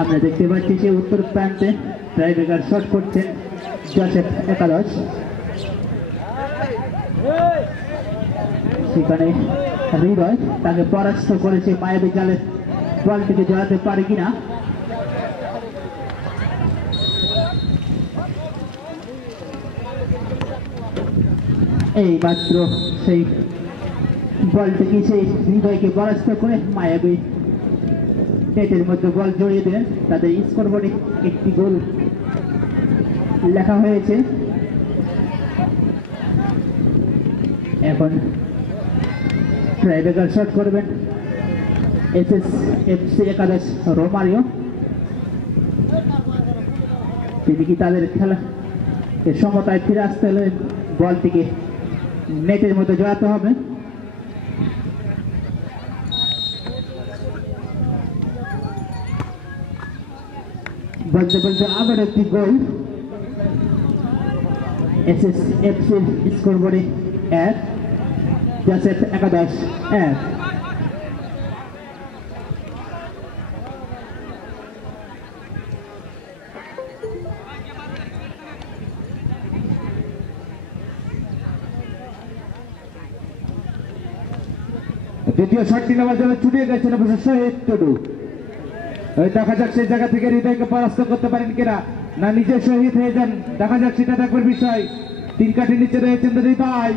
আমরা দেখতে পাচ্ছি যে উত্তর প্রান্তে ট্রাইব্রেকার শট করছেন জোসেফ একাদশ। সেখানে হৃদয় তাকে পরাস্ত করেছে, মায়াবী জালের বলটিকে জড়াতে পারে কিনা। এই মাত্র সেই বলটিকে সেই হৃদয়কে পরাস্ত করে মায়াবী নেটের মধ্যে বল জড়িয়ে দিলেন। তাদের স্কোরবোর্ডে একটি গোল লেখা হয়েছে। এখন ট্রাইব্রেকার শট করবেন এসএসএফসি একাদশ রোমারিও। তিনি কি তাদের খেলা সমতায় ফিরে আসতে হলে বলটিকে নেটের মধ্যে জড়াতে হবে। বলতে বলতে আবার একটি গোল এসএসএফসি স্কোরবোর্ডে 1, জোসেফ একাদশ 1। দ্বিতীয় শটটি নেওয়ার জন্য ছুটে গেছেন অবশ্য শহীদ টুডু। দেখা যাক সেই জায়গা থেকে হৃদয়কে পরাস্ত করতে পারেন কিনা, না নিজে শহীদ হয়ে যান। দেখা যাক, সেটা দেখবার বিষয়। 3 কাঠি নিচে রয়েছেন হৃদয়।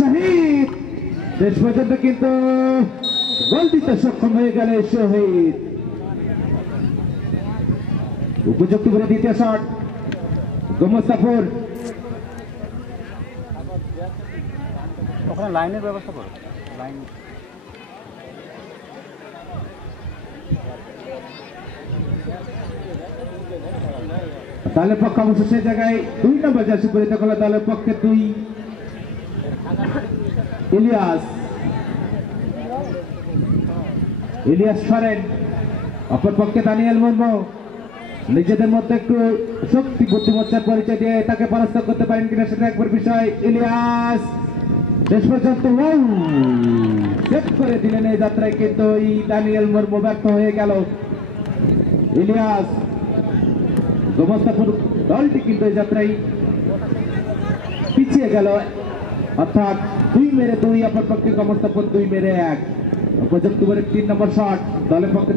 শহীদ শেষ পর্যন্ত কিন্তু গোল দিতে সক্ষম হয়ে গেল শহীদ। উপযুক্ত করে দ্বিতীয় শট গোমস্তাপুর। ওখানে লাইনের ব্যবস্থা করো, লাইন দলের পক্ষে অবশ্য সেই জায়গায় 2 নম্বর জার্সি পরিহিত করল দলের পক্ষে 2 ইলিয়াস সরেন। অপর পক্ষে দানিয়েল মুর্মু। নিজেদের মধ্যে একটু শক্তি বুদ্ধিমত্তার পরিচয় দিয়ে তাকে পরাস্ত করতে পারেন কিনা সেটা একবার বিষয়। ইলিয়াস শেষ পর্যন্ত সেট করে দিলেন এই যাত্রায়, কিন্তু এই দানিয়েল মুর্মু ব্যর্থ হয়ে গেল। ইলিয়াস গোমস্তাপুর দলটি কিন্তু এই যাত্রায় পিছিয়ে গেল, অর্থাৎ 2 মেরে 2, অপর পক্ষে গোমস্তাপুর 2 মেরে 1। উপযুক্ত করে 3 নম্বর শট দলের পক্ষে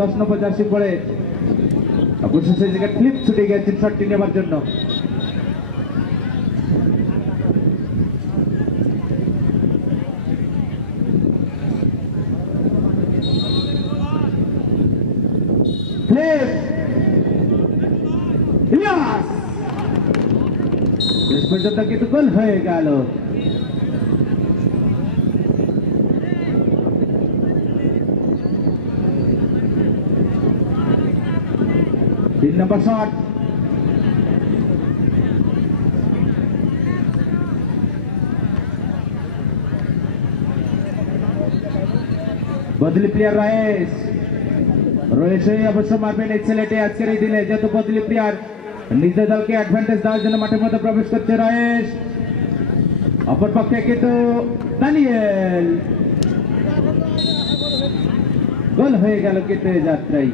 10 নম্বর জার্সি পরে অবশ্য সেই জায়গায় ফ্লিপ ছুটে গেছেন শটটি নেবার জন্য। শেষ পর্যন্ত কিন্তু গোল হয়ে গেল। তিন নম্বর শট বদলি প্লেয়ার রয়েছে অবশ্য মারবেন এই ছেলেটি আজকের এই দিনে, যেহেতু বদলি প্লেয়ার নিজের দলকে অ্যাডভান্টেজ দেওয়ার জন্য মাঠের মধ্যে প্রবেশ করছে রয়েশ। অপর পক্ষে কিন্তু দানিয়েল। গোল হয়ে গেল কিন্তু এই যাত্রায়।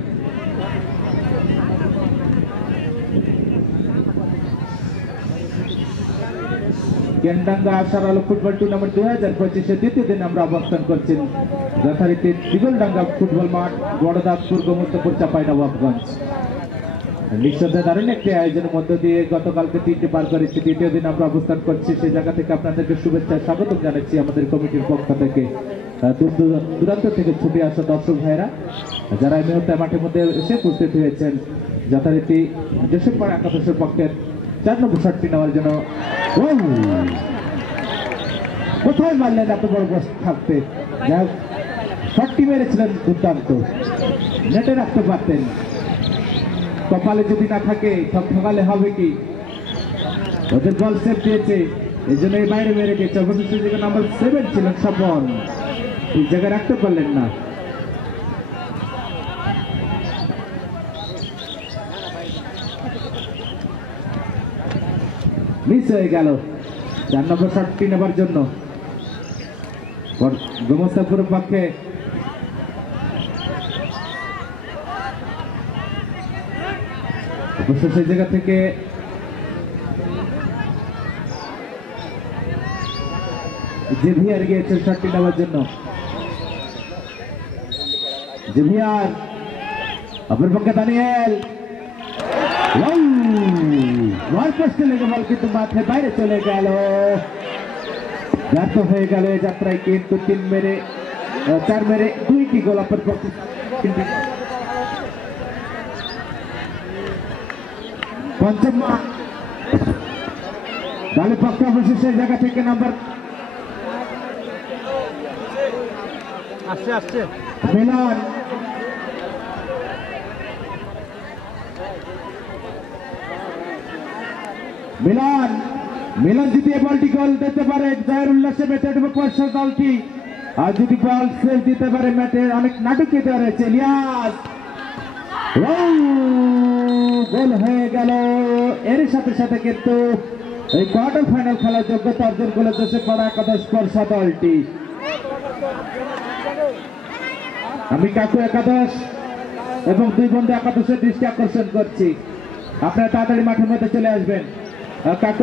কেনডাঙ্গা আশার আলো ফুটবল টুর্নামেন্ট 2025 দ্বিতীয় দিন আমরা অবস্থান করছি যথারীতি দিগলডাঙ্গা ফুটবল মাঠ, বড়দাসপুর, গোমস্তাপুর, চাঁপাইনবাবগঞ্জ। নিঃসন্দেহে দারুণ একটি আয়োজনের মধ্য দিয়ে গতকালকে 3টি পার করেছি, দ্বিতীয় দিন আমরা অবস্থান করছি। সেই জায়গা থেকে আপনাদেরকে শুভেচ্ছা স্বাগত জানাচ্ছি আমাদের কমিটির পক্ষ থেকে। দূরান্ত থেকে ছুটে আসা দর্শক ভাইরা যারা এই মুহূর্তে মাঠের মধ্যে এসে উপস্থিত হয়েছেন, যথারীতি জোসেফপাড়া একাদশের পক্ষের 4 নম্বর শটটি নেওয়ার জন্য। কোথায় মারলেন এত বড় বস থাকতে, শটটি মেরেছিলেন দুর্দান্ত, নেটে রাখতে পারতেন। কপালে যদি না থাকে ঠকালে হবে কি, ওদের বল সেভ দিয়েছে এই জন্য এই বাইরে মেরে দিয়েছে। অবশ্য যেখানে নাম্বার 7 ছিলেন স্বপন, ঠিক জায়গায় রাখতে পারলেন না। মিস হয়ে গেল 4 নম্বর শটটি নেবার জন্য গোমস্তাপুরের পক্ষে। অবশ্য সেই জায়গা থেকে জেভিয়ার গিয়েছেন শটটি নেওয়ার জন্য। জেভিয়ার অপরপক্ষে দানিয়েল পোস্টে লেগে বল কিন্তু মাঠে বাইরে চলে গেল, ব্যর্থ হয়ে গেল এই যাত্রায়। কিন্তু 4 মেরে 2টি গোল অপরপক্ষে। পঞ্চম দলের পক্ষে অবশ্য সেই জায়গা থেকে নাম্বার আসছে মিলান মিলান মিলান যদি এই বলটি গোল দিতে পারে জয়ের উল্লাসে মেতে উঠবে পয়সা দলটি। আর যদি বল সেভ দিতে পারে ম্যাচে অনেক নাটকীয় রয়েছে। ইলিয়াস গোল হয়ে গেল। এর সাথে সাথে কিন্তু এই কোয়ার্টার ফাইনাল খেলার যোগ্যতা অর্জন করে দেশে পড়া একাদশ পর্ষা দলটি। আমি কাকু একাদশ এবং 2 বন্ধু একাদশের দৃষ্টি আকর্ষণ করছি, আপনারা তাড়াতাড়ি মাঠের মধ্যে চলে আসবেন। কাকু